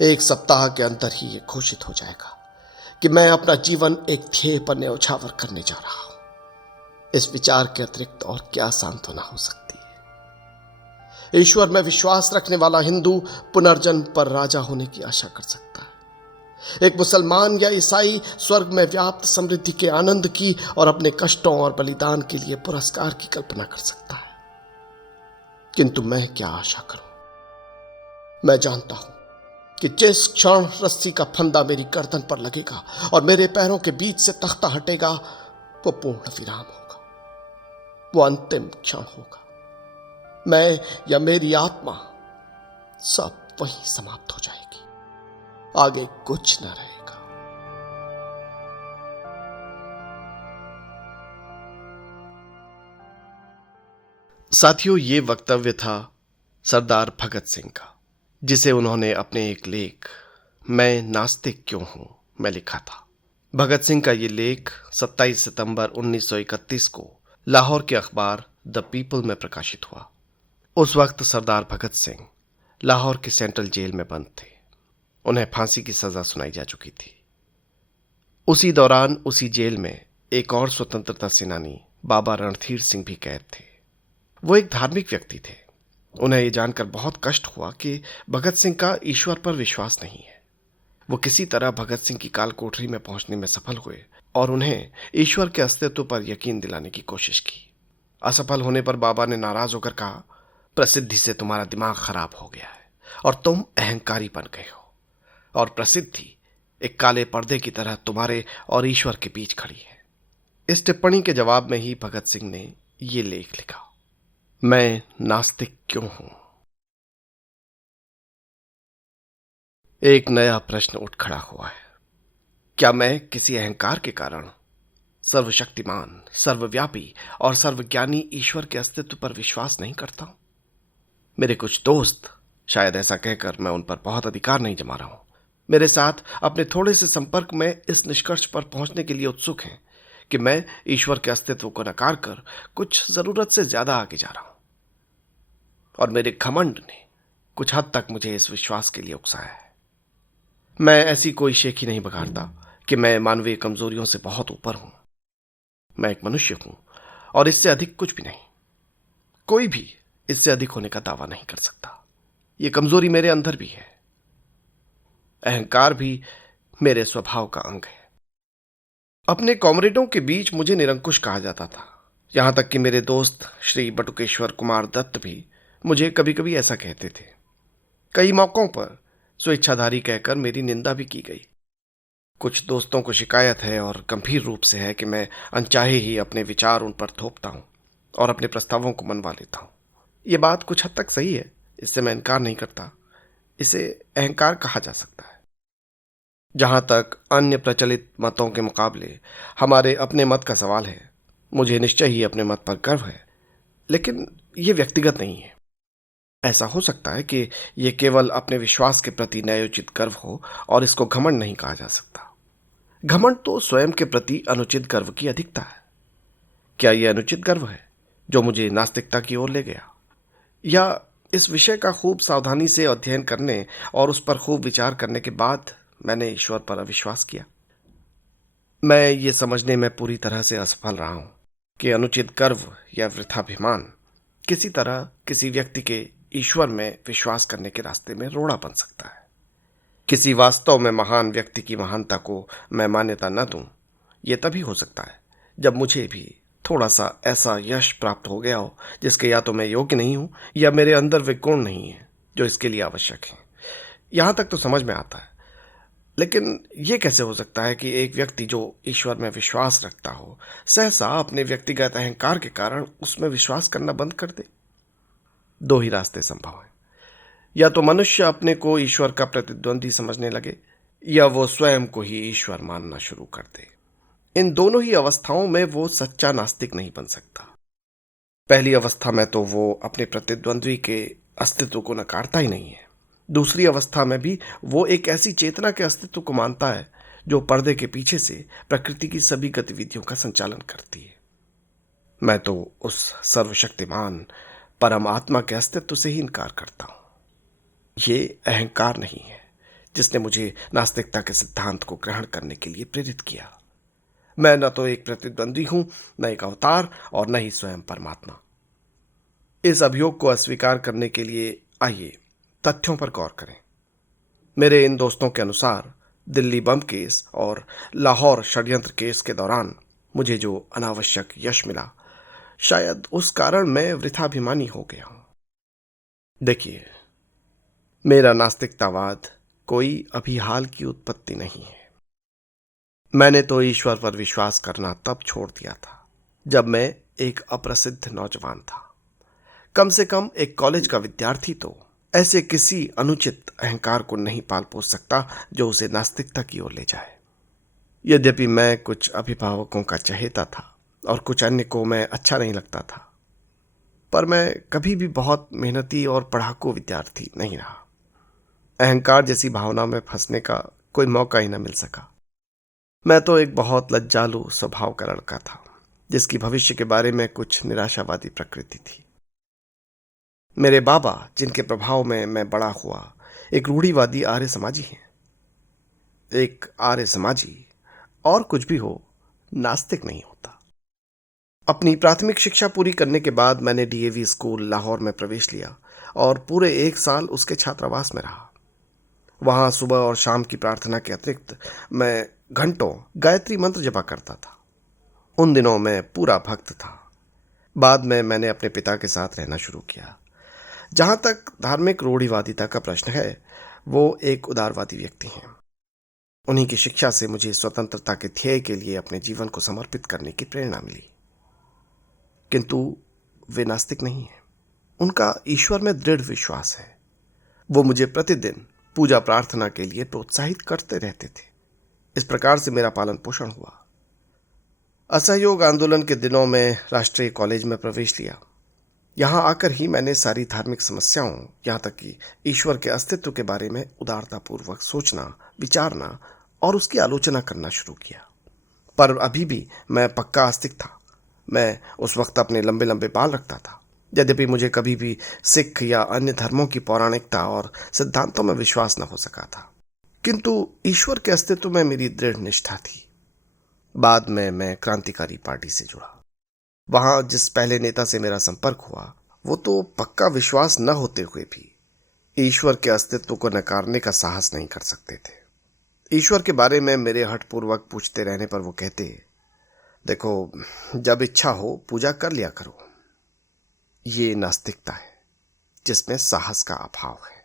एक सप्ताह के अंदर ही यह घोषित हो जाएगा कि मैं अपना जीवन एक ध्येय पर न्यौछावर करने जा रहा हूं। इस विचार के अतिरिक्त और क्या सांत्वना हो सकती है। ईश्वर में विश्वास रखने वाला हिंदू पुनर्जन्म पर राजा होने की आशा कर सकता है। एक मुसलमान या ईसाई स्वर्ग में व्याप्त समृद्धि के आनंद की और अपने कष्टों और बलिदान के लिए पुरस्कार की कल्पना कर सकता है। किंतु मैं क्या आशा करूं? मैं जानता हूं कि जिस क्षण रस्सी का फंदा मेरी गर्दन पर लगेगा और मेरे पैरों के बीच से तख्ता हटेगा, वो पूर्ण विराम होगा, वो अंतिम क्षण होगा। मैं या मेरी आत्मा सब वहीं समाप्त हो जाएगी, आगे कुछ न रहेगा। साथियों, ये वक्तव्य था सरदार भगत सिंह का, जिसे उन्होंने अपने एक लेख मैं नास्तिक क्यों हूं में लिखा था। भगत सिंह का ये लेख 27 सितंबर 1931 को लाहौर के अखबार द पीपल में प्रकाशित हुआ। उस वक्त सरदार भगत सिंह लाहौर के सेंट्रल जेल में बंद थे। उन्हें फांसी की सजा सुनाई जा चुकी थी। उसी दौरान उसी जेल में एक और स्वतंत्रता सेनानी बाबा रणधीर सिंह भी कैद थे। वो एक धार्मिक व्यक्ति थे। उन्हें यह जानकर बहुत कष्ट हुआ कि भगत सिंह का ईश्वर पर विश्वास नहीं है। वो किसी तरह भगत सिंह की काल कोठरी में पहुंचने में सफल हुए और उन्हें ईश्वर के अस्तित्व पर यकीन दिलाने की कोशिश की। असफल होने पर बाबा ने नाराज होकर कहा, प्रसिद्धि से तुम्हारा दिमाग खराब हो गया है और तुम अहंकारी बन गए हो, और प्रसिद्धि एक काले पर्दे की तरह तुम्हारे और ईश्वर के बीच खड़ी है। इस टिप्पणी के जवाब में ही भगत सिंह ने ये लेख लिखा, मैं नास्तिक क्यों हूं। एक नया प्रश्न उठ खड़ा हुआ है। क्या मैं किसी अहंकार के कारण सर्वशक्तिमान, सर्वव्यापी और सर्वज्ञानी ईश्वर के अस्तित्व पर विश्वास नहीं करता हूं? मेरे कुछ दोस्त, शायद ऐसा कहकर मैं उन पर बहुत अधिकार नहीं जमा रहा हूं, मेरे साथ अपने थोड़े से संपर्क में इस निष्कर्ष पर पहुंचने के लिए उत्सुक हैं कि मैं ईश्वर के अस्तित्व को नकार कर कुछ जरूरत से ज्यादा आगे जा रहा हूं, और मेरे घमंड ने कुछ हद तक मुझे इस विश्वास के लिए उकसाया है। मैं ऐसी कोई शेखी नहीं बघाड़ता कि मैं मानवीय कमजोरियों से बहुत ऊपर हूं। मैं एक मनुष्य हूं और इससे अधिक कुछ भी नहीं। कोई भी इससे अधिक होने का दावा नहीं कर सकता। यह कमजोरी मेरे अंदर भी है। अहंकार भी मेरे स्वभाव का अंग है। अपने कॉमरेडों के बीच मुझे निरंकुश कहा जाता था। यहां तक कि मेरे दोस्त श्री बटुकेश्वर कुमार दत्त भी मुझे कभी कभी ऐसा कहते थे। कई मौकों पर स्वेच्छाधारी कहकर मेरी निंदा भी की गई। कुछ दोस्तों को शिकायत है, और गंभीर रूप से है, कि मैं अनचाहे ही अपने विचार उन पर थोपता हूं और अपने प्रस्तावों को मनवा लेता हूं। यह बात कुछ हद तक सही है, इससे मैं इनकार नहीं करता। इसे अहंकार कहा जा सकता है। जहां तक अन्य प्रचलित मतों के मुकाबले हमारे अपने मत का सवाल है, मुझे निश्चय ही अपने मत पर गर्व है, लेकिन यह व्यक्तिगत नहीं है। ऐसा हो सकता है कि यह केवल अपने विश्वास के प्रति न्यायोचित गर्व हो, और इसको घमंड नहीं कहा जा सकता। घमंड तो स्वयं के प्रति अनुचित गर्व की अधिकता है। क्या यह अनुचित गर्व है जो मुझे नास्तिकता की ओर ले गया, या इस विषय का खूब सावधानी से अध्ययन करने और उस पर खूब विचार करने के बाद मैंने ईश्वर पर अविश्वास किया? मैं ये समझने में पूरी तरह से असफल रहा हूं कि अनुचित गर्व या वृथाभिमान किसी तरह किसी व्यक्ति के ईश्वर में विश्वास करने के रास्ते में रोड़ा बन सकता है। किसी वास्तव में महान व्यक्ति की महानता को मैं मान्यता न दूं, यह तभी हो सकता है जब मुझे भी थोड़ा सा ऐसा यश प्राप्त हो गया हो जिसके या तो मैं योग्य नहीं हूं, या मेरे अंदर वे गुण नहीं है जो इसके लिए आवश्यक है। यहां तक तो समझ में आता है, लेकिन यह कैसे हो सकता है कि एक व्यक्ति जो ईश्वर में विश्वास रखता हो, सहसा अपने व्यक्तिगत अहंकार के कारण उसमें विश्वास करना बंद कर दे? दो ही रास्ते संभव हैं। या तो मनुष्य अपने को ईश्वर का प्रतिद्वंदी समझने लगे, या वो स्वयं को ही ईश्वर मानना शुरू कर दे। इन दोनों ही अवस्थाओं में वो सच्चा नास्तिक नहीं बन सकता। पहली अवस्था में तो वो अपने प्रतिद्वंद्वी के अस्तित्व को नकारता ही नहीं है। दूसरी अवस्था में भी वो एक ऐसी चेतना के अस्तित्व को मानता है जो पर्दे के पीछे से प्रकृति की सभी गतिविधियों का संचालन करती है। मैं तो उस सर्वशक्तिमान परम आत्मा के अस्तित्व से ही इनकार करता हूं। ये अहंकार नहीं है, जिसने मुझे नास्तिकता के सिद्धांत को ग्रहण करने के लिए प्रेरित किया। मैं न तो एक प्रतिद्वंदी हूं, न एक अवतार, और न ही स्वयं परमात्मा। इस अभियोग को अस्वीकार करने के लिए आइए तथ्यों पर गौर करें। मेरे इन दोस्तों के अनुसार दिल्ली बम केस और लाहौर षड्यंत्र केस के दौरान मुझे जो अनावश्यक यश मिला, शायद उस कारण मैं वृथाभिमानी हो गया हूं। देखिए, मेरा नास्तिकतावाद कोई अभी हाल की उत्पत्ति नहीं है। मैंने तो ईश्वर पर विश्वास करना तब छोड़ दिया था जब मैं एक अप्रसिद्ध नौजवान था। कम से कम एक कॉलेज का विद्यार्थी तो ऐसे किसी अनुचित अहंकार को नहीं पाल पोस सकता जो उसे नास्तिकता की ओर ले जाए। यद्यपि मैं कुछ अभिभावकों का चहेता था और कुछ अन्य को मैं अच्छा नहीं लगता था, पर मैं कभी भी बहुत मेहनती और पढ़ाकू विद्यार्थी नहीं रहा। अहंकार जैसी भावना में फंसने का कोई मौका ही न मिल सका। मैं तो एक बहुत लज्जालू स्वभाव का लड़का था, जिसकी भविष्य के बारे में कुछ निराशावादी प्रकृति थी। मेरे बाबा, जिनके प्रभाव में मैं बड़ा हुआ, एक रूढ़िवादी आर्य समाजी हैं। एक आर्य समाजी, और कुछ भी हो, नास्तिक नहीं होता। अपनी प्राथमिक शिक्षा पूरी करने के बाद मैंने डीएवी स्कूल लाहौर में प्रवेश लिया और पूरे 1 साल उसके छात्रावास में रहा। वहां सुबह और शाम की प्रार्थना के अतिरिक्त मैं घंटों गायत्री मंत्र जपा करता था। उन दिनों मैं पूरा भक्त था। बाद में मैंने अपने पिता के साथ रहना शुरू किया। जहां तक धार्मिक रूढ़िवादिता का प्रश्न है, वो एक उदारवादी व्यक्ति हैं। उन्हीं की शिक्षा से मुझे स्वतंत्रता के ध्येय के लिए अपने जीवन को समर्पित करने की प्रेरणा मिली। किंतु वे नास्तिक नहीं हैं। उनका ईश्वर में दृढ़ विश्वास है। वो मुझे प्रतिदिन पूजा प्रार्थना के लिए प्रोत्साहित करते रहते थे। इस प्रकार से मेरा पालन पोषण हुआ। असहयोग आंदोलन के दिनों में राष्ट्रीय कॉलेज में प्रवेश लिया। यहां आकर ही मैंने सारी धार्मिक समस्याओं, यहां तक कि ईश्वर के अस्तित्व के बारे में उदारतापूर्वक सोचना, विचारना और उसकी आलोचना करना शुरू किया। पर अभी भी मैं पक्का आस्तिक था। मैं उस वक्त अपने लंबे लंबे बाल रखता था। यद्यपि मुझे कभी भी सिख या अन्य धर्मों की पौराणिकता और सिद्धांतों में विश्वास न हो सका था, किंतु ईश्वर के अस्तित्व में मेरी दृढ़ निष्ठा थी। बाद में मैं क्रांतिकारी पार्टी से जुड़ा। वहां जिस पहले नेता से मेरा संपर्क हुआ, वो तो पक्का विश्वास न होते हुए भी ईश्वर के अस्तित्व को नकारने का साहस नहीं कर सकते थे। ईश्वर के बारे में मेरे हठपूर्वक पूछते रहने पर वो कहते, देखो, जब इच्छा हो पूजा कर लिया करो। ये नास्तिकता है जिसमें साहस का अभाव है।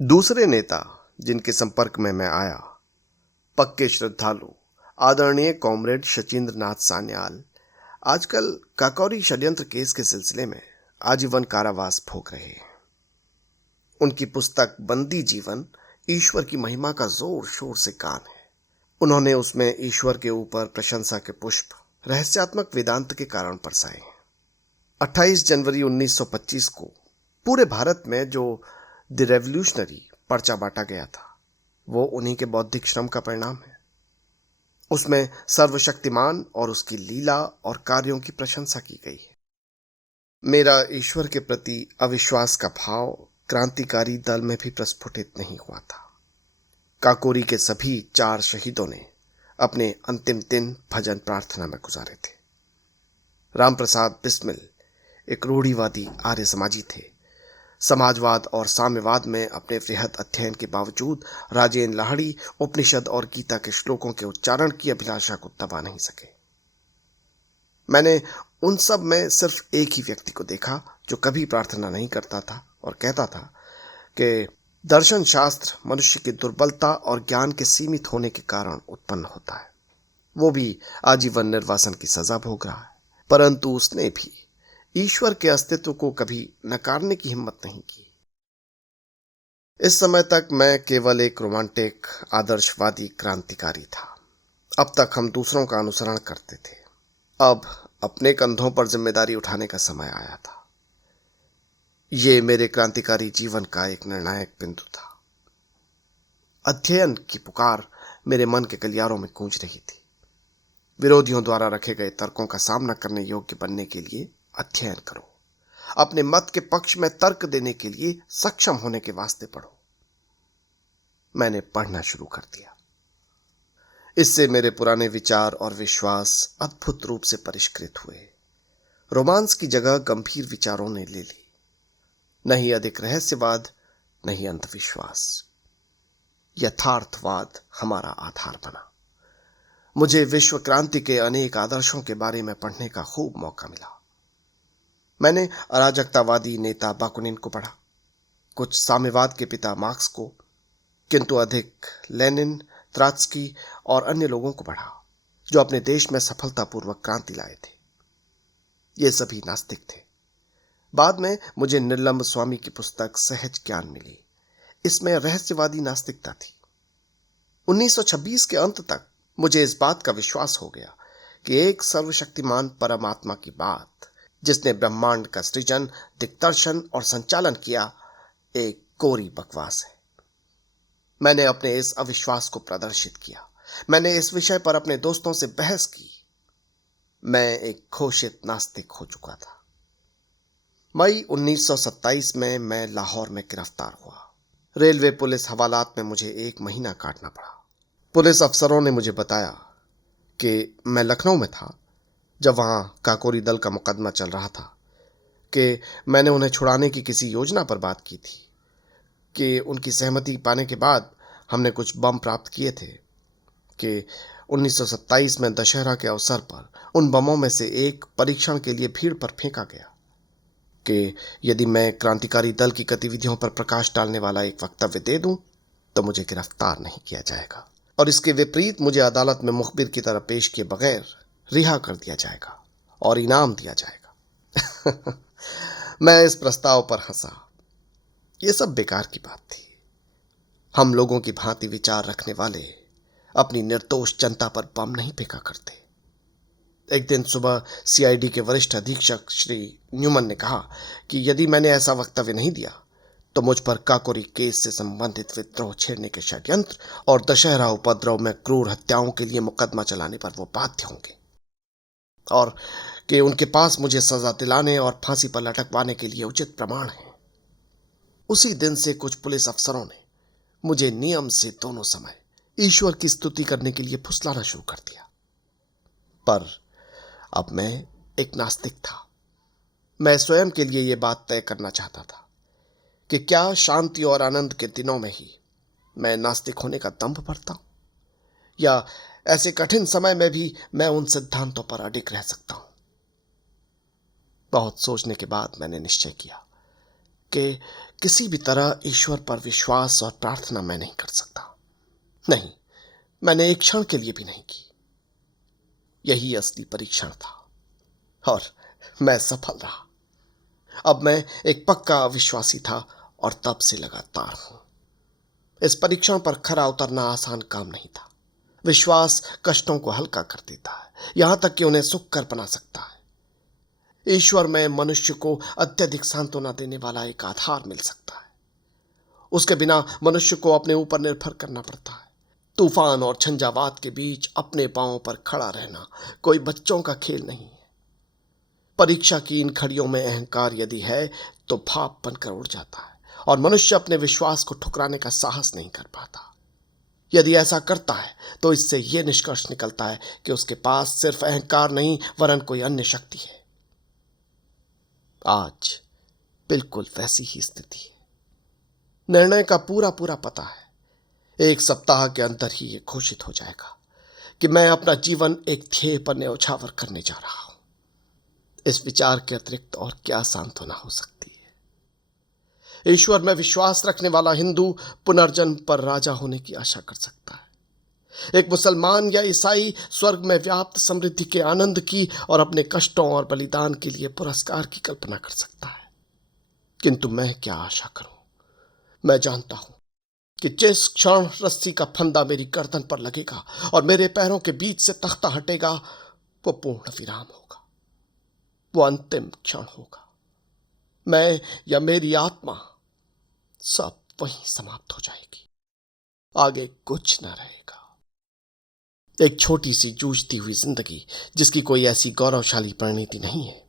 दूसरे नेता जिनके संपर्क में मैं आया, पक्के श्रद्धालु आदरणीय कॉमरेड शचीन्द्र नाथ सान्याल, आजकल काकोरी षड्यंत्र केस के सिलसिले में आजीवन कारावास भोग रहे हैं। उनकी पुस्तक बंदी जीवन ईश्वर की महिमा का जोर शोर से गान है। उन्होंने उसमें ईश्वर के ऊपर प्रशंसा के पुष्प रहस्यात्मक वेदांत के कारण बरसाए हैं। 28 जनवरी 1925 को पूरे भारत में जो द रेवोल्यूशनरी पर्चा बांटा गया था, वो उन्हीं के बौद्धिक श्रम का परिणाम है। उसमें सर्वशक्तिमान और उसकी लीला और कार्यों की प्रशंसा की गई है। मेरा ईश्वर के प्रति अविश्वास का भाव क्रांतिकारी दल में भी प्रस्फुटित नहीं हुआ था। काकोरी के सभी 4 शहीदों ने अपने अंतिम दिन भजन प्रार्थना में गुजारे थे। राम प्रसाद बिस्मिल एक रूढ़िवादी आर्य समाजी थे। समाजवाद और साम्यवाद में अपने वृहद अध्ययन के बावजूद राजेन लाहिड़ी उपनिषद और गीता के श्लोकों के उच्चारण की अभिलाषा को दबा नहीं सके। मैंने उन सब में सिर्फ एक ही व्यक्ति को देखा जो कभी प्रार्थना नहीं करता था और कहता था कि दर्शन शास्त्र मनुष्य की दुर्बलता और ज्ञान के सीमित होने के कारण उत्पन्न होता है। वो भी आजीवन निर्वासन की सजा भोग रहा है, परंतु उसने भी ईश्वर के अस्तित्व को कभी नकारने की हिम्मत नहीं की। इस समय तक मैं केवल एक रोमांटिक आदर्शवादी क्रांतिकारी था। अब तक हम दूसरों का अनुसरण करते थे। अब अपने कंधों पर जिम्मेदारी उठाने का समय आया था। ये मेरे क्रांतिकारी जीवन का एक निर्णायक बिंदु था। अध्ययन की पुकार मेरे मन के गलियारों में गूंज रही थी। विरोधियों द्वारा रखे गए तर्कों का सामना करने योग्य बनने के लिए अध्ययन करो। अपने मत के पक्ष में तर्क देने के लिए सक्षम होने के वास्ते पढ़ो। मैंने पढ़ना शुरू कर दिया। इससे मेरे पुराने विचार और विश्वास अद्भुत रूप से परिष्कृत हुए। रोमांस की जगह गंभीर विचारों ने ले ली। नहीं अधिक रहस्यवाद, नहीं अंधविश्वास। यथार्थवाद हमारा आधार बना। मुझे विश्व क्रांति के अनेक आदर्शों के बारे में पढ़ने का खूब मौका मिला। मैंने अराजकतावादी नेता बाकुनिन को पढ़ा, कुछ साम्यवाद के पिता मार्क्स को, किंतु अधिक लेनिन, त्रोत्स्की और अन्य लोगों को पढ़ा जो अपने देश में सफलतापूर्वक क्रांति लाए थे। ये सभी नास्तिक थे। बाद में मुझे निर्लंब स्वामी की पुस्तक सहज ज्ञान मिली। इसमें रहस्यवादी नास्तिकता थी। 1926 के अंत तक मुझे इस बात का विश्वास हो गया कि एक सर्वशक्तिमान परमात्मा की बात, जिसने ब्रह्मांड का सृजन, दिग्दर्शन और संचालन किया, एक कोरी बकवास है। मैंने अपने इस अविश्वास को प्रदर्शित किया। मैंने इस विषय पर अपने दोस्तों से बहस की। मैं एक घोषित नास्तिक हो चुका था। मई 1927 में मैं लाहौर में गिरफ्तार हुआ। रेलवे पुलिस हवालात में मुझे 1 महीना काटना पड़ा। पुलिस अफसरों ने मुझे बताया कि मैं लखनऊ में था जब वहां काकोरी दल का मुकदमा चल रहा था, कि मैंने उन्हें छुड़ाने की किसी योजना पर बात की थी, कि उनकी सहमति पाने के बाद हमने कुछ बम प्राप्त किए थे, कि 1927 में दशहरा के अवसर पर उन बमों में से एक परीक्षण के लिए भीड़ पर फेंका गया, कि यदि मैं क्रांतिकारी दल की गतिविधियों पर प्रकाश डालने वाला एक वक्तव्य दे दूं तो मुझे गिरफ्तार नहीं किया जाएगा, और इसके विपरीत मुझे अदालत में मुखबिर की तरह पेश किए बगैर रिहा कर दिया जाएगा और इनाम दिया जाएगा। मैं इस प्रस्ताव पर हंसा। यह सब बेकार की बात थी। हम लोगों की भांति विचार रखने वाले अपनी निर्दोष जनता पर बम नहीं फेंका करते। एक दिन सुबह सीआईडी के वरिष्ठ अधीक्षक श्री न्यूमन ने कहा कि यदि मैंने ऐसा वक्तव्य नहीं दिया तो मुझ पर काकोरी केस से संबंधित विद्रोह छेड़ने के षड्यंत्र और दशहरा उपद्रव में क्रूर हत्याओं के लिए मुकदमा चलाने पर वो बाध्य होंगे, और कि उनके पास मुझे सजा दिलाने और फांसी पर लटकवाने के लिए उचित प्रमाण है। उसी दिन से कुछ पुलिस अफसरों ने मुझे नियम से दोनों समय ईश्वर की स्तुति करने के लिए फुसलाना शुरू कर दिया। पर अब मैं एक नास्तिक था। मैं स्वयं के लिए यह बात तय करना चाहता था कि क्या शांति और आनंद के दिनों में ही मैं नास्तिक होने का दंभ भरता हूं, या ऐसे कठिन समय में भी मैं उन सिद्धांतों पर अडिग रह सकता हूं। बहुत सोचने के बाद मैंने निश्चय किया कि किसी भी तरह ईश्वर पर विश्वास और प्रार्थना मैं नहीं कर सकता। नहीं, मैंने एक क्षण के लिए भी नहीं की। यही असली परीक्षण था और मैं सफल रहा। अब मैं एक पक्का अविश्वासी था और तब से लगातार हूं। इस परीक्षण पर खरा उतरना आसान काम नहीं था। विश्वास कष्टों को हल्का कर देता है, यहां तक कि उन्हें सुखकर बना सकता है। ईश्वर में मनुष्य को अत्यधिक सांत्वना देने वाला एक आधार मिल सकता है। उसके बिना मनुष्य को अपने ऊपर निर्भर करना पड़ता है। तूफान और झंझावात के बीच अपने पांवों पर खड़ा रहना कोई बच्चों का खेल नहीं है। परीक्षा की इन घड़ियों में अहंकार यदि है तो भाप बनकर उड़ जाता है और मनुष्य अपने विश्वास को ठुकराने का साहस नहीं कर पाता। यदि ऐसा करता है तो इससे यह निष्कर्ष निकलता है कि उसके पास सिर्फ अहंकार नहीं वरन कोई अन्य शक्ति है। आज बिल्कुल वैसी ही स्थिति है। निर्णय का पूरा पूरा पता है। 1 सप्ताह के अंदर ही यह घोषित हो जाएगा कि मैं अपना जीवन एक ध्येय पर न्यौछावर करने जा रहा हूं। इस विचार के अतिरिक्त और क्या सांत्वना हो सकती है। ईश्वर में विश्वास रखने वाला हिंदू पुनर्जन्म पर राजा होने की आशा कर सकता है। एक मुसलमान या ईसाई स्वर्ग में व्याप्त समृद्धि के आनंद की और अपने कष्टों और बलिदान के लिए पुरस्कार की कल्पना कर सकता है। किंतु मैं क्या आशा करूं? मैं जानता हूं कि जिस क्षण रस्सी का फंदा मेरी गर्दन पर लगेगा और मेरे पैरों के बीच से तख्ता हटेगा, वो पूर्ण विराम होगा। वो अंतिम क्षण होगा। मैं या मेरी आत्मा सब वहीं समाप्त हो जाएगी। आगे कुछ न रहेगा। एक छोटी सी जूझती हुई जिंदगी जिसकी कोई ऐसी गौरवशाली परिणति नहीं है,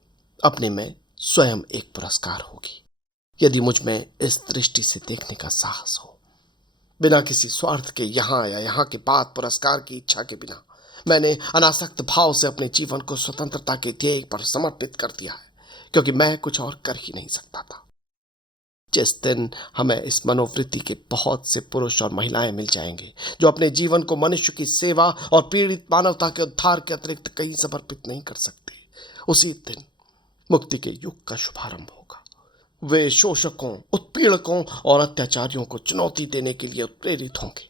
अपने में स्वयं एक पुरस्कार होगी, यदि मुझ में इस दृष्टि से देखने का साहस हो। बिना किसी स्वार्थ के यहाँ या यहाँ के बाद पुरस्कार की इच्छा के बिना मैंने अनासक्त भाव से अपने जीवन को स्वतंत्रता के ध्येय पर समर्पित कर दिया है, क्योंकि मैं कुछ और कर ही नहीं सकता था। जिस दिन हमें इस मनोवृत्ति के बहुत से पुरुष और महिलाएं मिल जाएंगे जो अपने जीवन को मनुष्य की सेवा और पीड़ित मानवता के उद्धार के अतिरिक्त कहीं समर्पित नहीं कर सकते, उसी दिन मुक्ति के युग का शुभारंभ होगा। वे शोषकों, उत्पीड़कों और अत्याचारियों को चुनौती देने के लिए उत्प्रेरित होंगे,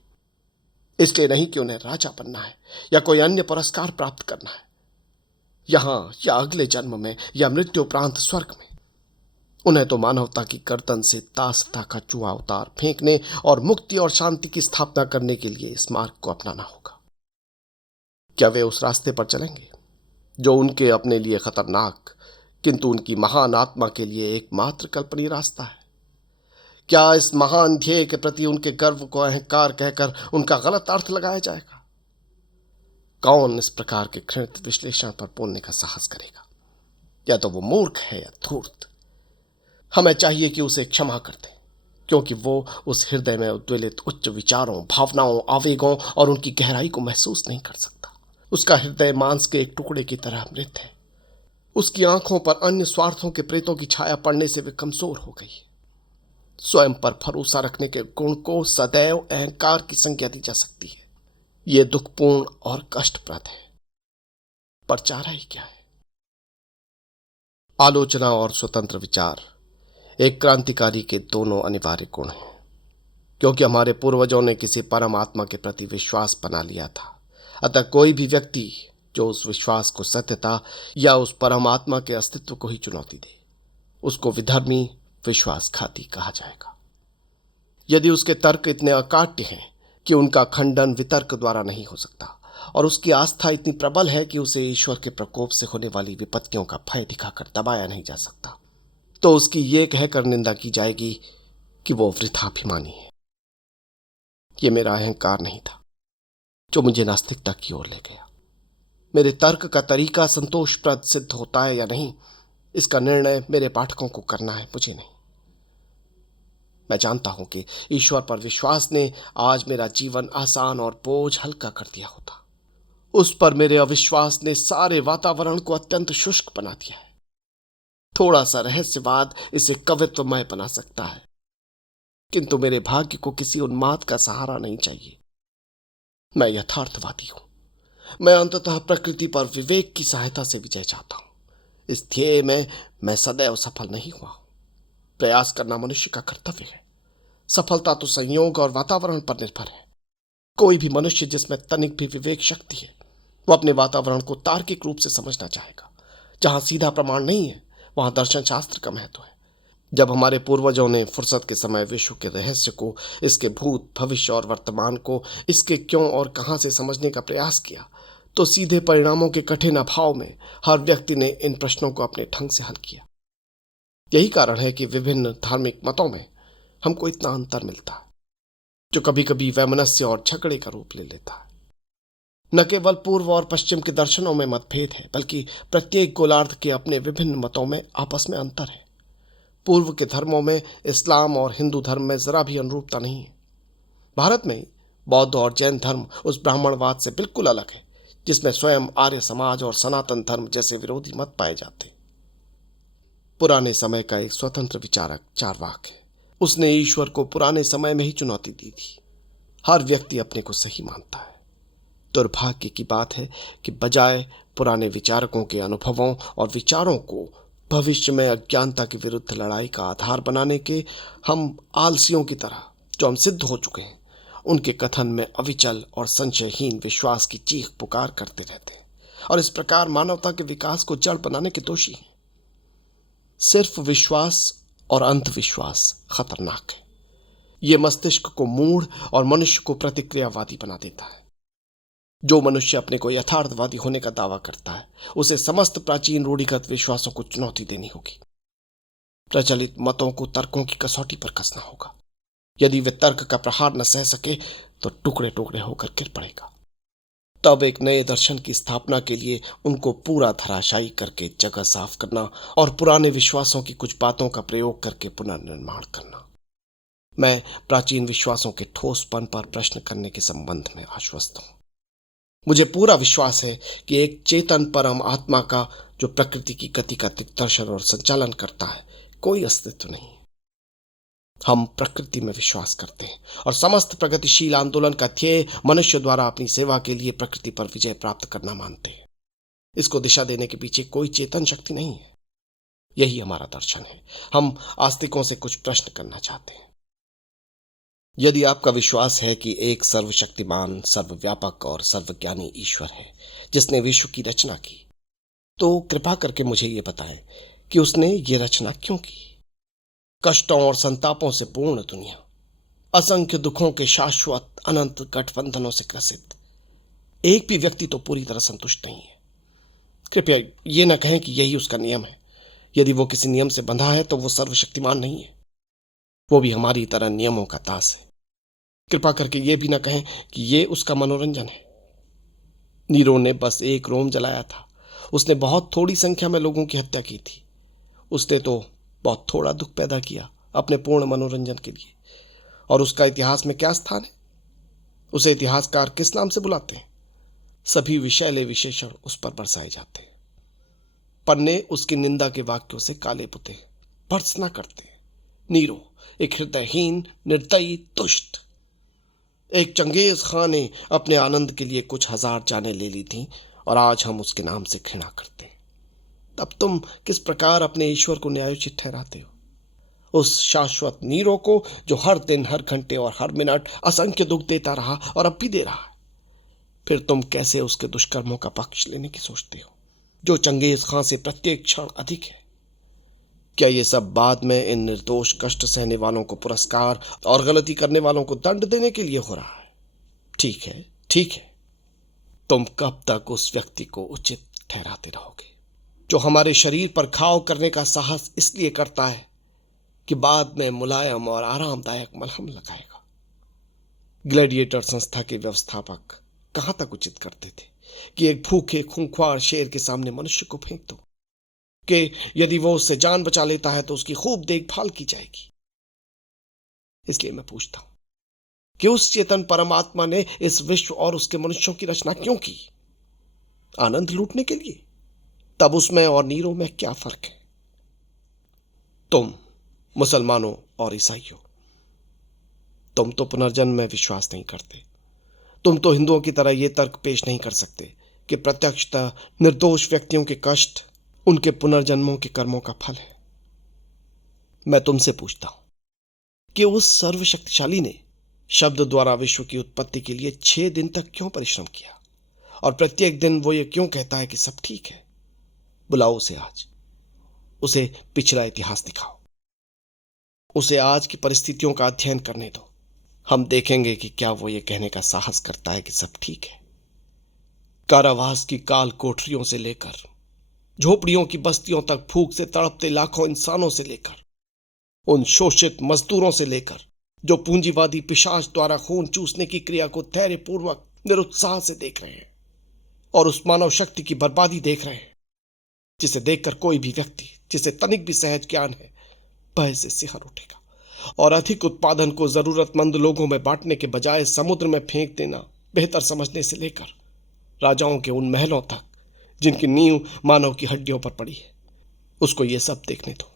इसलिए नहीं कि उन्हें राजा बनना है या कोई अन्य पुरस्कार प्राप्त करना है, यहां या अगले जन्म में या मृत्यु उपरांत स्वर्ग में। उन्हें तो मानवता की गर्दन से दासता का चूहा उतार फेंकने और मुक्ति और शांति की स्थापना करने के लिए इस मार्ग को अपनाना होगा। क्या वे उस रास्ते पर चलेंगे जो उनके अपने लिए खतरनाक किंतु उनकी महान आत्मा के लिए एकमात्र कल्पनीय रास्ता है? क्या इस महान ध्येय के प्रति उनके गर्व को अहंकार कहकर उनका गलत अर्थ लगाया जाएगा? कौन इस प्रकार के घृणित विश्लेषण पर बोलने का साहस करेगा? या तो वो मूर्ख है या धूर्त। हमें चाहिए कि उसे क्षमा कर दें, क्योंकि वो उस हृदय में उद्वेलित उच्च विचारों, भावनाओं, आवेगों और उनकी गहराई को महसूस नहीं कर सकता। उसका हृदय मांस के एक टुकड़े की तरह मृत है। उसकी आंखों पर अन्य स्वार्थों के प्रेतों की छाया पड़ने से वे कमजोर हो गई। स्वयं पर भरोसा रखने के गुण को सदैव अहंकार की संज्ञा दी जा सकती है। ये दुखपूर्ण और कष्टप्रद है, पर चारा ही क्या है? आलोचना और स्वतंत्र विचार एक क्रांतिकारी के दोनों अनिवार्य गुण हैं, क्योंकि हमारे पूर्वजों ने किसी परमात्मा के प्रति विश्वास बना लिया था। अतः कोई भी व्यक्ति जो उस विश्वास को सत्यता या उस परमात्मा के अस्तित्व को ही चुनौती दे, उसको विधर्मी, विश्वासघाती कहा जाएगा। यदि उसके तर्क इतने अकाट्य हैं कि उनका खंडन वितर्क द्वारा नहीं हो सकता, और उसकी आस्था इतनी प्रबल है कि उसे ईश्वर के प्रकोप से होने वाली विपत्तियों का भय दिखाकर दबाया नहीं जा सकता, तो उसकी ये कहकर निंदा की जाएगी कि वो वृथाभिमानी है। ये मेरा अहंकार नहीं था जो मुझे नास्तिकता की ओर ले गया। मेरे तर्क का तरीका संतोषप्रद सिद्ध होता है या नहीं, इसका निर्णय मेरे पाठकों को करना है, मुझे नहीं। मैं जानता हूं कि ईश्वर पर विश्वास ने आज मेरा जीवन आसान और बोझ हल्का कर दिया होता। उस पर मेरे अविश्वास ने सारे वातावरण को अत्यंत शुष्क बना दिया है। थोड़ा सा रहस्यवाद इसे कवित्वमय बना सकता है, किंतु मेरे भाग्य को किसी उन्माद का सहारा नहीं चाहिए। मैं यथार्थवादी हूं। मैं अंततः प्रकृति पर विवेक की सहायता से विजय चाहता हूं। इस ध्येय में मैं सदैव सफल नहीं हुआ हूं। प्रयास करना मनुष्य का कर्तव्य है। सफलता तो संयोग और वातावरण पर निर्भर है। कोई भी मनुष्य जिसमें तनिक भी विवेक शक्ति है, वो अपने वातावरण को तार्किक रूप से समझना चाहेगा। जहां सीधा प्रमाण नहीं है, वहां दर्शन शास्त्र का महत्व है। जब हमारे पूर्वजों ने फुर्सत के समय विश्व के रहस्य को, इसके भूत, भविष्य और वर्तमान को, इसके क्यों और कहां से समझने का प्रयास किया, तो सीधे परिणामों के कठिन अभाव में हर व्यक्ति ने इन प्रश्नों को अपने ढंग से हल किया। यही कारण है कि विभिन्न धार्मिक मतों में हमको इतना अंतर मिलता है, जो कभी कभी वैमनस्य और झगड़े का रूप ले लेता है। न केवल पूर्व और पश्चिम के दर्शनों में मतभेद है, बल्कि प्रत्येक गोलार्ध के अपने विभिन्न मतों में आपस में अंतर है। पूर्व के धर्मों में इस्लाम और हिंदू धर्म में जरा भी अनुरूपता नहीं है। भारत में बौद्ध और जैन धर्म उस ब्राह्मणवाद से बिल्कुल अलग है, जिसमें स्वयं आर्य समाज और सनातन धर्म जैसे विरोधी मत पाए जाते। पुराने समय का एक स्वतंत्र विचारक चार्वाक है। उसने ईश्वर को पुराने समय में ही चुनौती दी थी। हर व्यक्ति अपने को सही मानता है। दुर्भाग्य की बात है कि बजाय पुराने विचारकों के अनुभवों और विचारों को भविष्य में अज्ञानता के विरुद्ध लड़ाई का आधार बनाने के, हम आलसियों की तरह जो हम सिद्ध हो चुके हैं, उनके कथन में अविचल और संशयहीन विश्वास की चीख पुकार करते रहते हैं, और इस प्रकार मानवता के विकास को जड़ बनाने के दोषी हैं। सिर्फ विश्वास और अंधविश्वास खतरनाक है। ये मस्तिष्क को मूढ़ और मनुष्य को प्रतिक्रियावादी बना देता है। जो मनुष्य अपने को यथार्थवादी होने का दावा करता है, उसे समस्त प्राचीन रूढ़िगत विश्वासों को चुनौती देनी होगी। प्रचलित मतों को तर्कों की कसौटी पर कसना होगा। यदि वे तर्क का प्रहार न सह सके तो टुकड़े टुकड़े होकर गिर पड़ेगा। तब एक नए दर्शन की स्थापना के लिए उनको पूरा धराशायी करके जगह साफ करना और पुराने विश्वासों की कुछ बातों का प्रयोग करके पुनर्निर्माण करना। मैं प्राचीन विश्वासों के ठोसपन पर प्रश्न करने के संबंध में आश्वस्त हूं। मुझे पूरा विश्वास है कि एक चेतन परम आत्मा का, जो प्रकृति की गति का दिग्दर्शन और संचालन करता है, कोई अस्तित्व नहीं। हम प्रकृति में विश्वास करते हैं और समस्त प्रगतिशील आंदोलन का ध्येय मनुष्य द्वारा अपनी सेवा के लिए प्रकृति पर विजय प्राप्त करना मानते हैं। इसको दिशा देने के पीछे कोई चेतन शक्ति नहीं है। यही हमारा दर्शन है। हम आस्तिकों से कुछ प्रश्न करना चाहते हैं। यदि आपका विश्वास है कि एक सर्वशक्तिमान, सर्वव्यापक और सर्वज्ञानी ईश्वर है जिसने विश्व की रचना की, तो कृपा करके मुझे यह बताएं कि उसने ये रचना क्यों की। कष्टों और संतापों से पूर्ण दुनिया, असंख्य दुखों के शाश्वत अनंत गठबंधनों से ग्रसित एक भी व्यक्ति तो पूरी तरह संतुष्ट नहीं है। कृपया ये न कहें कि यही उसका नियम है। यदि वो किसी नियम से बंधा है तो वो सर्वशक्तिमान नहीं है। वो भी हमारी तरह नियमों का दास है। कृपा करके ये भी न कहें कि ये उसका मनोरंजन है। नीरो ने बस एक रोम जलाया था। उसने बहुत थोड़ी संख्या में लोगों की हत्या की थी। उसने तो बहुत थोड़ा दुख पैदा किया अपने पूर्ण मनोरंजन के लिए। और उसका इतिहास में क्या स्थान है? उसे इतिहासकार किस नाम से बुलाते हैं? सभी विषैले विशेषण उस पर बरसाए जाते हैं। पन्ने उसकी निंदा के वाक्यों से काले पुते भर्त्सना करते हैं। नीरो एक हृदयहीन, निर्दयी, दुष्ट, एक चंगेज खां ने अपने आनंद के लिए कुछ हजार जानें ले ली थीं और आज हम उसके नाम से घृणा करते हैं। तब तुम किस प्रकार अपने ईश्वर को न्यायोचित ठहराते हो? उस शाश्वत नीरो को जो हर दिन, हर घंटे और हर मिनट असंख्य दुख देता रहा और अब भी दे रहा है। फिर तुम कैसे उसके दुष्कर्मों का पक्ष लेने की सोचते हो, जो चंगेज खां से प्रत्येक क्षण अधिक है? क्या ये सब बाद में इन निर्दोष कष्ट सहने वालों को पुरस्कार और गलती करने वालों को दंड देने के लिए हो रहा है? ठीक है, ठीक है। तुम कब तक उस व्यक्ति को उचित ठहराते रहोगे जो हमारे शरीर पर घाव करने का साहस इसलिए करता है कि बाद में मुलायम और आरामदायक मलहम लगाएगा? ग्लैडिएटर संस्था के व्यवस्थापक कहां तक उचित करते थे कि एक भूखे खूंखार शेर के सामने मनुष्य को फेंक दो, कि यदि वो उससे जान बचा लेता है तो उसकी खूब देखभाल की जाएगी। इसलिए मैं पूछता हूं कि उस चेतन परमात्मा ने इस विश्व और उसके मनुष्यों की रचना क्यों की? आनंद लूटने के लिए? तब उसमें और नीरो में क्या फर्क है? तुम मुसलमानों और ईसाइयों, तुम तो पुनर्जन्म में विश्वास नहीं करते। तुम तो हिंदुओं की तरह यह तर्क पेश नहीं कर सकते कि प्रत्यक्षतः निर्दोष व्यक्तियों के कष्ट उनके पुनर्जन्मों के कर्मों का फल है। मैं तुमसे पूछता हूं कि उस सर्वशक्तिशाली ने शब्द द्वारा विश्व की उत्पत्ति के लिए 6 दिन तक क्यों परिश्रम किया? और प्रत्येक दिन वो ये क्यों कहता है कि सब ठीक है? बुलाओ उसे आज, उसे पिछला इतिहास दिखाओ, उसे आज की परिस्थितियों का अध्ययन करने दो। हम देखेंगे कि क्या वो ये कहने का साहस करता है कि सब ठीक है। कारावास की काल कोठरियों से लेकर झोपड़ियों की बस्तियों तक, भूख से तड़पते लाखों इंसानों से लेकर उन शोषित मजदूरों से लेकर जो पूंजीवादी पिशाच द्वारा खून चूसने की क्रिया को धैर्यपूर्वक निरुत्साह से देख रहे हैं और उस मानव शक्ति की बर्बादी देख रहे हैं जिसे देखकर कोई भी व्यक्ति जिसे तनिक भी सहज ज्ञान है भय से सिहर उठेगा और अधिक उत्पादन को जरूरतमंद लोगों में बांटने के बजाय समुद्र में फेंक देना बेहतर समझने से लेकर राजाओं के उन महलों तक जिनकी नींव मानव की हड्डियों पर पड़ी है, उसको ये सब देखने दो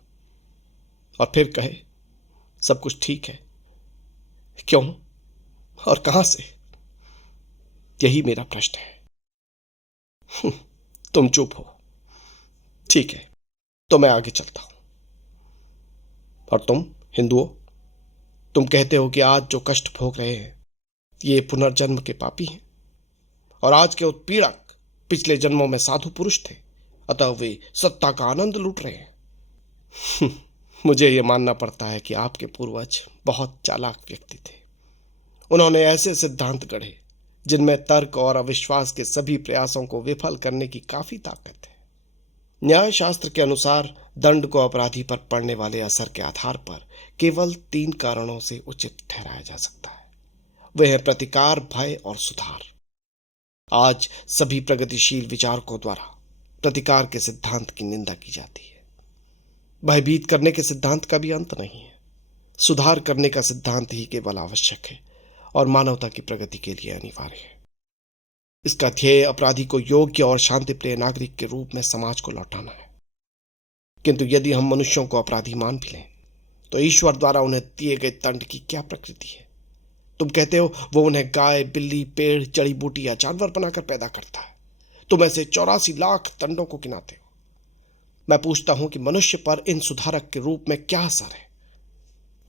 और फिर कहे सब कुछ ठीक है। क्यों और कहां से? यही मेरा प्रश्न है। तुम चुप हो। ठीक है, तो मैं आगे चलता हूं। और तुम हिंदुओं, तुम कहते हो कि आज जो कष्ट भोग रहे हैं ये पुनर्जन्म के पापी हैं और आज के उत्पीड़क पिछले जन्मों में साधु पुरुष थे, अतः वे सत्ता का आनंद लूट रहे हैं। मुझे यह मानना पड़ता है कि आपके पूर्वज बहुत चालाक व्यक्ति थे। उन्होंने ऐसे सिद्धांत गढ़े जिनमें तर्क और अविश्वास के सभी प्रयासों को विफल करने की काफी ताकत है। न्याय शास्त्र के अनुसार दंड को अपराधी पर पड़ने वाले असर के आधार पर केवल 3 कारणों से उचित ठहराया जा सकता है। वे हैं प्रतिकार, भय और सुधार। आज सभी प्रगतिशील विचारकों द्वारा प्रतिकार के सिद्धांत की निंदा की जाती है। भयभीत करने के सिद्धांत का भी अंत नहीं है। सुधार करने का सिद्धांत ही केवल आवश्यक है और मानवता की प्रगति के लिए अनिवार्य है। इसका ध्येय अपराधी को योग्य और शांतिप्रिय नागरिक के रूप में समाज को लौटाना है। किंतु यदि हम मनुष्यों को अपराधी मान भी लें तो ईश्वर द्वारा उन्हें दिए गए दंड की क्या प्रकृति है? तुम कहते हो वो उन्हें गाय, बिल्ली, पेड़, जड़ी बूटी या जानवर बनाकर पैदा करता है। तुम ऐसे 84 लाख दंडों को गिनाते हो। मैं पूछता हूं कि मनुष्य पर इन सुधारक के रूप में क्या असर है?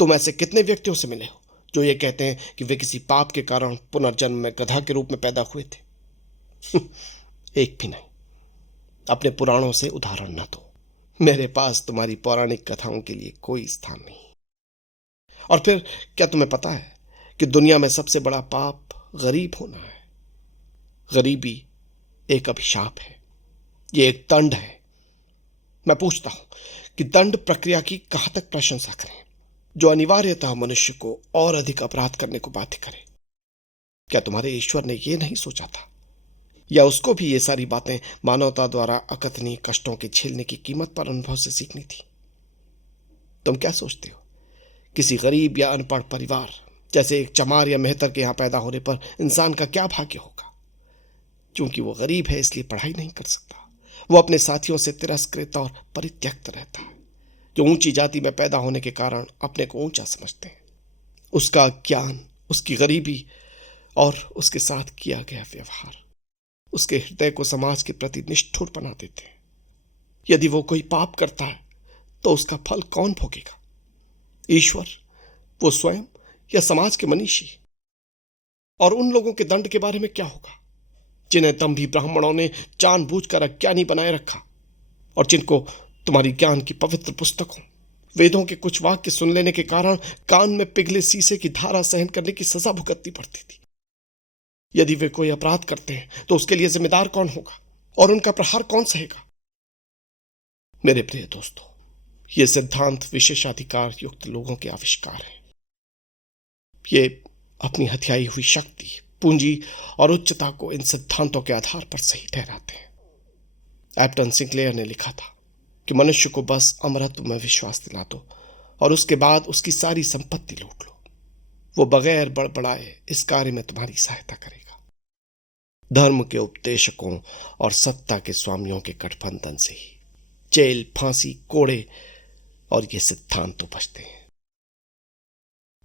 तुम ऐसे कितने व्यक्तियों से मिले हो जो ये कहते हैं कि वे किसी पाप के कारण पुनर्जन्म में गधा के रूप में पैदा हुए थे? एक भी नहीं। अपने पुराणों से उदाहरण न दो। मेरे पास तुम्हारी पौराणिक कथाओं के लिए कोई स्थान नहीं। और फिर क्या तुम्हें पता है कि दुनिया में सबसे बड़ा पाप गरीब होना है? गरीबी एक अभिशाप है। ये एक दंड है। मैं पूछता हूं कि दंड प्रक्रिया की कहां तक प्रशंसा करें जो अनिवार्यतः मनुष्य को और अधिक अपराध करने को बाध्य करे? क्या तुम्हारे ईश्वर ने यह नहीं सोचा था, या उसको भी ये सारी बातें मानवता द्वारा अकथनीय कष्टों के झेलने की कीमत पर अनुभव से सीखनी थी? तुम क्या सोचते हो, किसी गरीब या अनपढ़ परिवार जैसे एक चमार या मेहतर के यहां पैदा होने पर इंसान का क्या भाग्य होगा? क्योंकि वो गरीब है इसलिए पढ़ाई नहीं कर सकता। वो अपने साथियों से तिरस्कृत और परित्यक्त रहता है, जो ऊंची जाति में पैदा होने के कारण अपने को ऊंचा समझते हैं। उसका ज्ञान, उसकी गरीबी और उसके साथ किया गया व्यवहार उसके हृदय को समाज के प्रति निष्ठुर बना देते हैं। यदि वो कोई पाप करता है तो उसका फल कौन भोगेगा? ईश्वर, वो स्वयं, या समाज के मनीषी? और उन लोगों के दंड के बारे में क्या होगा जिन्हें दंभी ब्राह्मणों ने जानबूझकर अज्ञानी बनाए रखा और जिनको तुम्हारी ज्ञान की पवित्र पुस्तकों, वेदों के कुछ वाक्य सुन लेने के कारण कान में पिघले शीशे की धारा सहन करने की सजा भुगतनी पड़ती थी? यदि वे कोई अपराध करते हैं तो उसके लिए जिम्मेदार कौन होगा और उनका प्रहार कौन सहेगा? मेरे प्रिय दोस्तों, ये सिद्धांत विशेषाधिकार युक्त लोगों के आविष्कार हैं। ये अपनी हथियाई हुई शक्ति, पूंजी और उच्चता को इन सिद्धांतों के आधार पर सही ठहराते हैं। एप्टन सिंक्लेयर ने लिखा था कि मनुष्य को बस अमरत्व में विश्वास दिला दो और उसके बाद उसकी सारी संपत्ति लूट लो। वो बगैर बड़बड़ाए इस कार्य में तुम्हारी सहायता करेगा। धर्म के उपदेशकों और सत्ता के स्वामियों के गठबंधन से ही जेल, फांसी, कोड़े और ये सिद्धांत तो बचते हैं।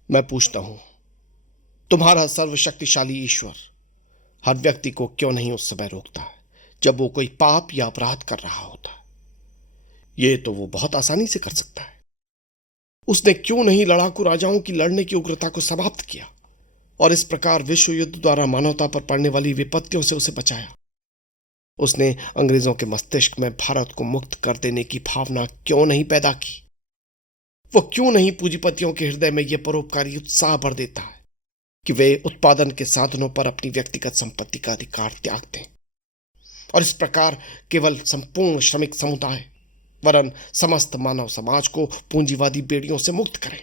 मैं पूछता हूं, तुम्हारा सर्वशक्तिशाली ईश्वर हर व्यक्ति को क्यों नहीं उस समय रोकता है जब वो कोई पाप या अपराध कर रहा होता है? ये तो वो बहुत आसानी से कर सकता है। उसने क्यों नहीं लड़ाकू राजाओं की लड़ने की उग्रता को समाप्त किया और इस प्रकार विश्व युद्ध द्वारा मानवता पर पड़ने वाली विपत्तियों से उसे बचाया? उसने अंग्रेजों के मस्तिष्क में भारत को मुक्त कर देने की भावना क्यों नहीं पैदा की? वो क्यों नहीं पूंजीपतियों के हृदय में यह परोपकारी उत्साह भर देता है कि वे उत्पादन के साधनों पर अपनी व्यक्तिगत संपत्ति का अधिकार त्याग दें और इस प्रकार केवल संपूर्ण श्रमिक समुदाय वरन समस्त मानव समाज को पूंजीवादी बेड़ियों से मुक्त करें?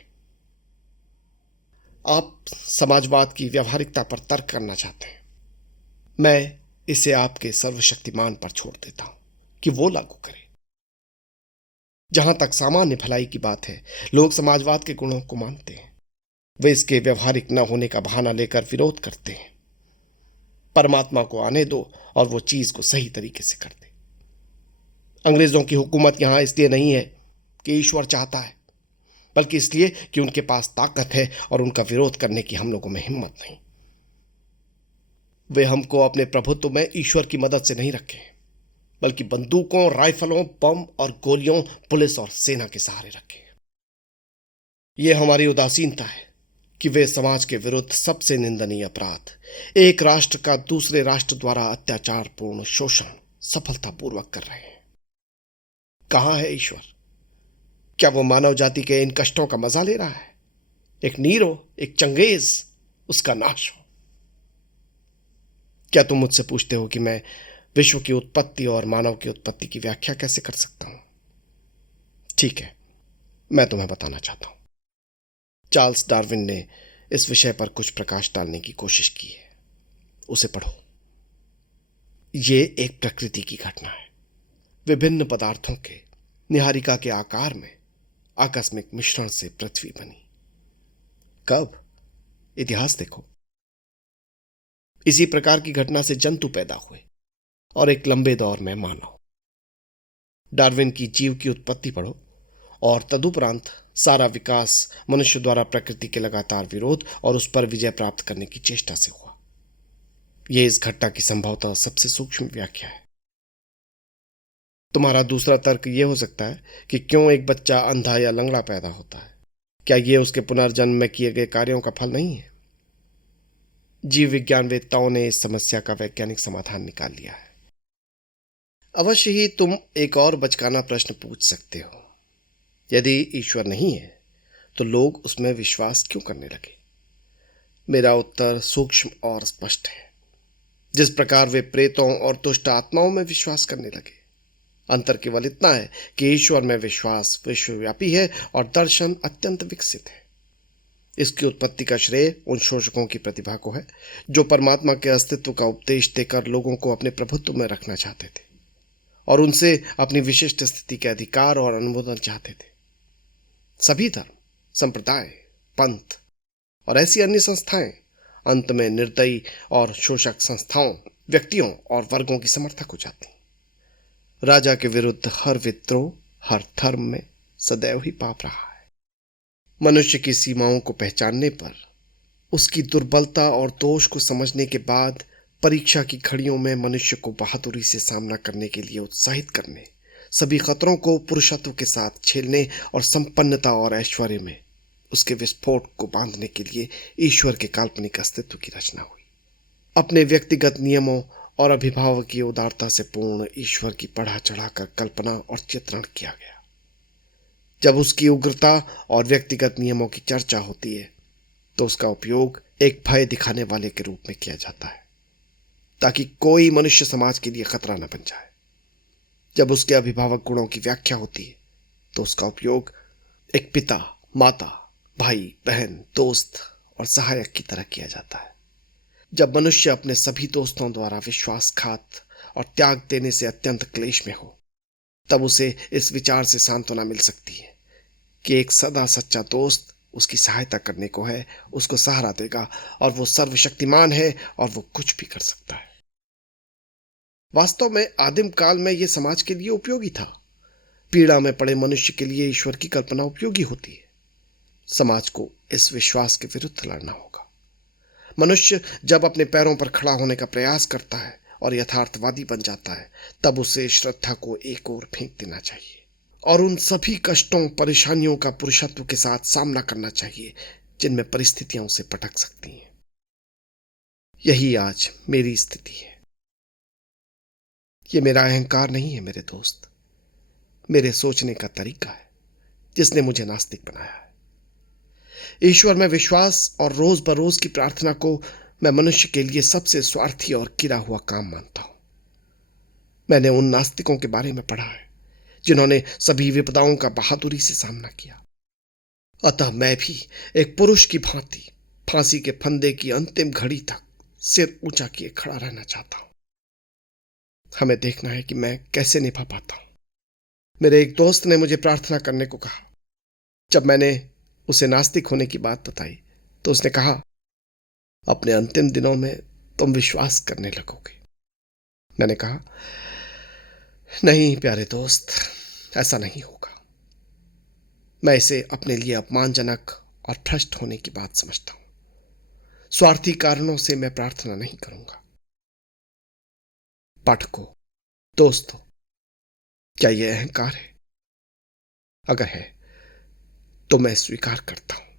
आप समाजवाद की व्यावहारिकता पर तर्क करना चाहते हैं। मैं इसे आपके सर्वशक्तिमान पर छोड़ देता हूं कि वो लागू करे। जहां तक सामान्य भलाई की बात है, लोग समाजवाद के गुणों को मानते हैं। वे इसके व्यवहारिक न होने का बहाना लेकर विरोध करते हैं। परमात्मा को आने दो और वो चीज को सही तरीके से कर दे। अंग्रेजों की हुकूमत यहां इसलिए नहीं है कि ईश्वर चाहता है, बल्कि इसलिए कि उनके पास ताकत है और उनका विरोध करने की हम लोगों में हिम्मत नहीं। वे हमको अपने प्रभुत्व में ईश्वर की मदद से नहीं रखे, बल्कि बंदूकों, राइफलों, बम और गोलियों, पुलिस और सेना के सहारे रखे। यह हमारी उदासीनता है कि वे समाज के विरुद्ध सबसे निंदनीय अपराध, एक राष्ट्र का दूसरे राष्ट्र द्वारा अत्याचारपूर्ण शोषण सफलतापूर्वक कर रहे हैं। कहां है ईश्वर? क्या वो मानव जाति के इन कष्टों का मजा ले रहा है? एक नीरो, एक चंगेज, उसका नाश हो। क्या तुम मुझसे पूछते हो कि मैं विश्व की उत्पत्ति और मानव की उत्पत्ति की व्याख्या कैसे कर सकता हूं? ठीक है, मैं तुम्हें बताना चाहता हूं। चार्ल्स डार्विन ने इस विषय पर कुछ प्रकाश डालने की कोशिश की है। उसे पढ़ो। ये एक प्रकृति की घटना है। विभिन्न पदार्थों के निहारिका के आकार में आकस्मिक मिश्रण से पृथ्वी बनी। कब? इतिहास देखो। इसी प्रकार की घटना से जंतु पैदा हुए और एक लंबे दौर में मानव। डार्विन की जीव की उत्पत्ति पढ़ो और तदुपरांत सारा विकास मनुष्य द्वारा प्रकृति के लगातार विरोध और उस पर विजय प्राप्त करने की चेष्टा से हुआ। यह इस घटना की संभवतः सबसे सूक्ष्म व्याख्या है। तुम्हारा दूसरा तर्क यह हो सकता है कि क्यों एक बच्चा अंधा या लंगड़ा पैदा होता है? क्या यह उसके पुनर्जन्म में किए गए कार्यों का फल नहीं है? जीव विज्ञान वेत्ताओं ने इस समस्या का वैज्ञानिक समाधान निकाल लिया है। अवश्य ही तुम एक और बचकाना प्रश्न पूछ सकते हो। यदि ईश्वर नहीं है तो लोग उसमें विश्वास क्यों करने लगे? मेरा उत्तर सूक्ष्म और स्पष्ट है। जिस प्रकार वे प्रेतों और दुष्ट आत्माओं में विश्वास करने लगे, अंतर केवल इतना है कि ईश्वर में विश्वास विश्वव्यापी है और दर्शन अत्यंत विकसित है। इसकी उत्पत्ति का श्रेय उन शोषकों की प्रतिभा को है जो परमात्मा के अस्तित्व का उपदेश देकर लोगों को अपने प्रभुत्व में रखना चाहते थे और उनसे अपनी विशिष्ट स्थिति के अधिकार और अनुमोदन चाहते थे। सभी धर्म, संप्रदाय, पंथ और ऐसी अन्य संस्थाएं अंत में निर्दयी और शोषक संस्थाओं, व्यक्तियों और वर्गों की समर्थक हो जाती। राजा के विरुद्ध हर विद्रोह हर धर्म में सदैव ही पाप रहा है। मनुष्य की सीमाओं को पहचानने पर, उसकी दुर्बलता और दोष को समझने के बाद परीक्षा की घड़ियों में मनुष्य को बहादुरी से सामना करने के लिए उत्साहित करने, सभी खतरों को पुरुषत्व के साथ झेलने और संपन्नता और ऐश्वर्य में उसके विस्फोट को बांधने के लिए ईश्वर के काल्पनिक अस्तित्व की रचना हुई। अपने व्यक्तिगत नियमों और अभिभावकीय उदारता से पूर्ण ईश्वर की बढ़ा चढ़ाकर कल्पना और चित्रण किया गया। जब उसकी उग्रता और व्यक्तिगत नियमों की चर्चा होती है तो उसका उपयोग एक भय दिखाने वाले के रूप में किया जाता है ताकि कोई मनुष्य समाज के लिए खतरा न बन जाए। जब उसके अभिभावक गुणों की व्याख्या होती है तो उसका उपयोग एक पिता, माता, भाई, बहन, दोस्त और सहायक की तरह किया जाता है। जब मनुष्य अपने सभी दोस्तों द्वारा विश्वासघात और त्याग देने से अत्यंत क्लेश में हो, तब उसे इस विचार से सांत्वना मिल सकती है कि एक सदा सच्चा दोस्त उसकी सहायता करने को है, उसको सहारा देगा और वो सर्वशक्तिमान है और वो कुछ भी कर सकता है। वास्तव में आदिम काल में यह समाज के लिए उपयोगी था। पीड़ा में पड़े मनुष्य के लिए ईश्वर की कल्पना उपयोगी होती है। समाज को इस विश्वास के विरुद्ध लड़ना होगा। मनुष्य जब अपने पैरों पर खड़ा होने का प्रयास करता है और यथार्थवादी बन जाता है, तब उसे श्रद्धा को एक ओर फेंक देना चाहिए और उन सभी कष्टों, परेशानियों का पुरुषत्व के साथ सामना करना चाहिए जिनमें परिस्थितियां उसे पटक सकती हैं। यही आज मेरी स्थिति है। यह मेरा अहंकार नहीं है मेरे दोस्त, मेरे सोचने का तरीका है जिसने मुझे नास्तिक बनाया है। ईश्वर में विश्वास और रोज बरोज की प्रार्थना को मैं मनुष्य के लिए सबसे स्वार्थी और गिरा हुआ काम मानता हूं। मैंने उन नास्तिकों के बारे में पढ़ा है जिन्होंने सभी विपदाओं का बहादुरी से सामना किया। अतः मैं भी एक पुरुष की भांति फांसी के फंदे की अंतिम घड़ी तक सिर ऊंचा किए खड़ा रहना चाहता हूं। हमें देखना है कि मैं कैसे निभा पाता हूं। मेरे एक दोस्त ने मुझे प्रार्थना करने को कहा। जब मैंने उसे नास्तिक होने की बात बताई तो उसने कहा, अपने अंतिम दिनों में तुम विश्वास करने लगोगे। मैंने कहा, नहीं प्यारे दोस्त, ऐसा नहीं होगा। मैं इसे अपने लिए अपमानजनक और भ्रष्ट होने की बात समझता हूं। स्वार्थी कारणों से मैं प्रार्थना नहीं करूंगा। पाठकों, दोस्तों, क्या यह अहंकार है? अगर है तो मैं स्वीकार करता हूं।